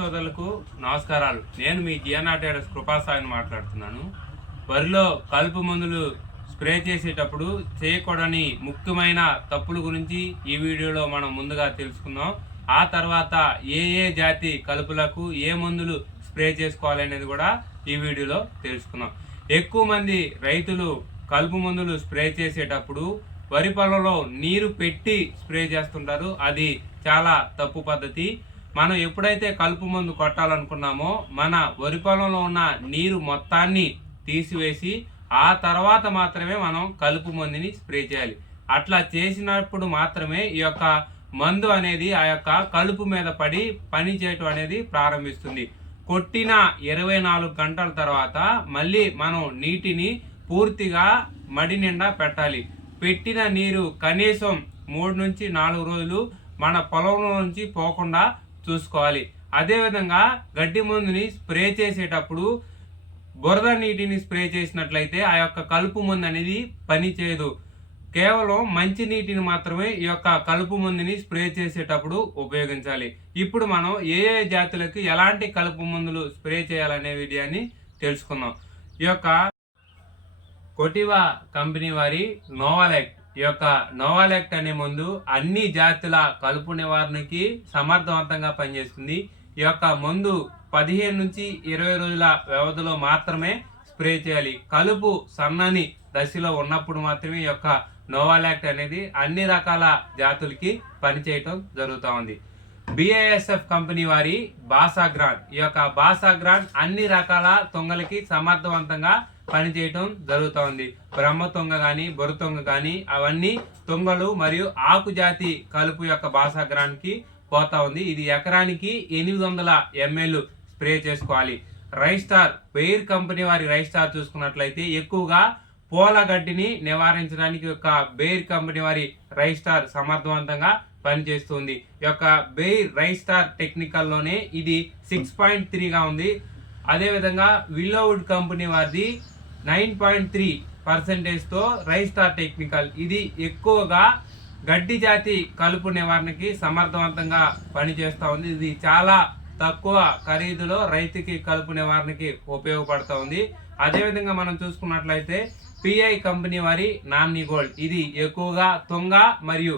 సోదరులకు నమస్కారాలు. నేను మీ జిఎన్ఆర్ ట్రేడర్స్ కృపాసాయిని మాట్లాడుతున్నాను. వరిలో కలుపు మందులు స్ప్రే చేసేటప్పుడు చేయకూడని ముఖ్యమైన తప్పుల గురించి ఈ వీడియోలో మనం ముందుగా తెలుసుకుందాం. ఆ తర్వాత ఏ జాతి కలుపులకు ఏ మందులు స్ప్రే చేసుకోవాలనేది కూడా ఈ వీడియోలో తెలుసుకుందాం. ఎక్కువ మంది రైతులు కలుపు మందులు స్ప్రే చేసేటప్పుడు వరి పొలంలో నీరు పెట్టి స్ప్రే చేస్తుంటారు. అది చాలా తప్పు పద్ధతి. మనం ఎప్పుడైతే కలుపు మందు కొట్టాలనుకున్నామో మన వరి పొలంలో ఉన్న నీరు మొత్తాన్ని తీసివేసి ఆ తర్వాత మాత్రమే మనం కలుపు మందుని స్ప్రే చేయాలి. అట్లా చేసినప్పుడు మాత్రమే ఈ యొక్క మందు అనేది ఆ యొక్క కలుపు మీద పడి పని చేయటం అనేది ప్రారంభిస్తుంది. కొట్టిన 24 గంటల తర్వాత మళ్ళీ మనం నీటిని పూర్తిగా మడి నిండా పెట్టాలి. పెట్టిన నీరు కనీసం 3 నుంచి 4 రోజులు మన పొలంలో నుంచి పోకుండా చూసుకోవాలి. అదేవిధంగా గడ్డి మందుని స్ప్రే చేసేటప్పుడు బురద నీటిని స్ప్రే చేసినట్లయితే ఆ యొక్క కలుపు మందు అనేది పని చేయదు. కేవలం మంచి నీటిని మాత్రమే ఈ యొక్క కలుపు మందుని స్ప్రే చేసేటప్పుడు ఉపయోగించాలి. ఇప్పుడు మనం ఏ జాతులకు ఎలాంటి కలుపు మందులు స్ప్రే చేయాలనే విషయాన్ని తెలుసుకుందాం. ఈ యొక్క కొటివా కంపెనీ వారి నోవాలెక్ట్, ఈ యొక్క నోవాలెక్ట్ అనే మందు అన్ని జాతుల కలుపు నివారణకి సమర్థవంతంగా పనిచేస్తుంది. ఈ యొక్క మందు 15 నుంచి 20 రోజుల వ్యవధిలో మాత్రమే స్ప్రే చేయాలి. కలుపు సన్నని దశలో ఉన్నప్పుడు మాత్రమే ఈ యొక్క నోవాలెక్ట్ అనేది అన్ని రకాల జాతులకి పనిచేయటం జరుగుతూ ఉంది. BASF కంపెనీ వారి బాసాగ్రాన్, ఈ యొక్క బాసాగ్రాన్ అన్ని రకాల తొంగలకి సమర్థవంతంగా పనిచేయటం జరుగుతూ ఉంది. బ్రహ్మ తొంగ కానీ బొరు తొంగ కానీ అవన్నీ తొంగలు మరియు ఆకు జాతి కలుపు యొక్క బాసాగ్రాన్కి పోతా ఉంది. ఇది ఎకరానికి 800 ml స్ప్రే చేసుకోవాలి. రైస్టార్ బెయిర్ కంపెనీ వారి రైస్టార్ చూసుకున్నట్లయితే ఎక్కువగా పూల గడ్డిని నివారించడానికి యొక్క బెయిర్ కంపెనీ వారి రైస్టార్ సమర్థవంతంగా పనిచేస్తుంది. ఈ యొక్క బెయిర్ రైస్టార్ టెక్నికల్ లోనే ఇది 6.3గా ఉంది. అదేవిధంగా విల్లోవుడ్ కంపెనీ వారిది 9.3% తో రైస్టార్ టెక్నికల్, ఇది ఎక్కువగా గడ్డి జాతి కలుపు నివారణకి సమర్థవంతంగా పనిచేస్తూ ఉంది. ఇది చాలా తక్కువ ఖరీదులో రైతుకి కలుపు నివారణకి ఉపయోగపడుతూ ఉంది. అదేవిధంగా మనం చూసుకున్నట్లయితే PI కంపెనీ వారి నామ్ని గోల్డ్, ఇది ఎక్కువగా తొంగ మరియు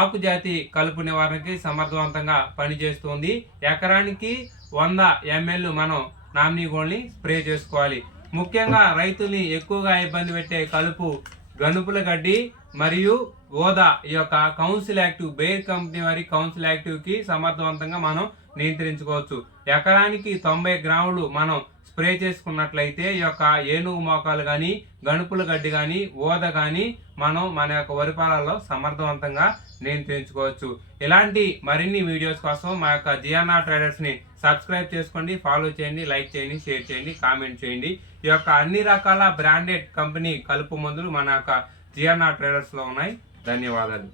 ఆకు జాతి కలుపు నివారణకి సమర్థవంతంగా పనిచేస్తుంది. ఎకరానికి 100 ml మనం నామ్ని గోల్డ్ని స్ప్రే చేసుకోవాలి. ముఖ్యంగా రైతుల్ని ఎక్కువగా ఇబ్బంది పెట్టే కలుపు గనుపుల గడ్డి మరియు ఓదా, ఈ యొక్క కౌన్సిల్ యాక్టివ్ బెయిర్ కంపెనీ వారి కౌన్సిల్ యాక్టివ్ కి సమర్థవంతంగా మనం నియంత్రించుకోవచ్చు. ఎకరానికి 90 గ్రాములు మనం స్ప్రే చేసుకున్నట్లయితే ఈ యొక్క ఏనుగు మోకాలు కానీ గణుపుల గడ్డి కానీ ఓద కానీ మనం మన యొక్క వరి పొలాల్లో సమర్థవంతంగా నియంత్రించుకోవచ్చు. ఇలాంటి మరిన్ని వీడియోస్ కోసం మా యొక్క జిఎన్ఆర్ ట్రేడర్స్ ని సబ్స్క్రైబ్ చేసుకోండి, ఫాలో చేయండి, లైక్ చేయండి, షేర్ చేయండి, కామెంట్ చేయండి. ఈ యొక్క అన్ని రకాల బ్రాండెడ్ కంపెనీ కలుపు మందులు మన యొక్క జిఎన్ఆర్ ట్రేడర్స్ లో ఉన్నాయి. ధన్యవాదాలు.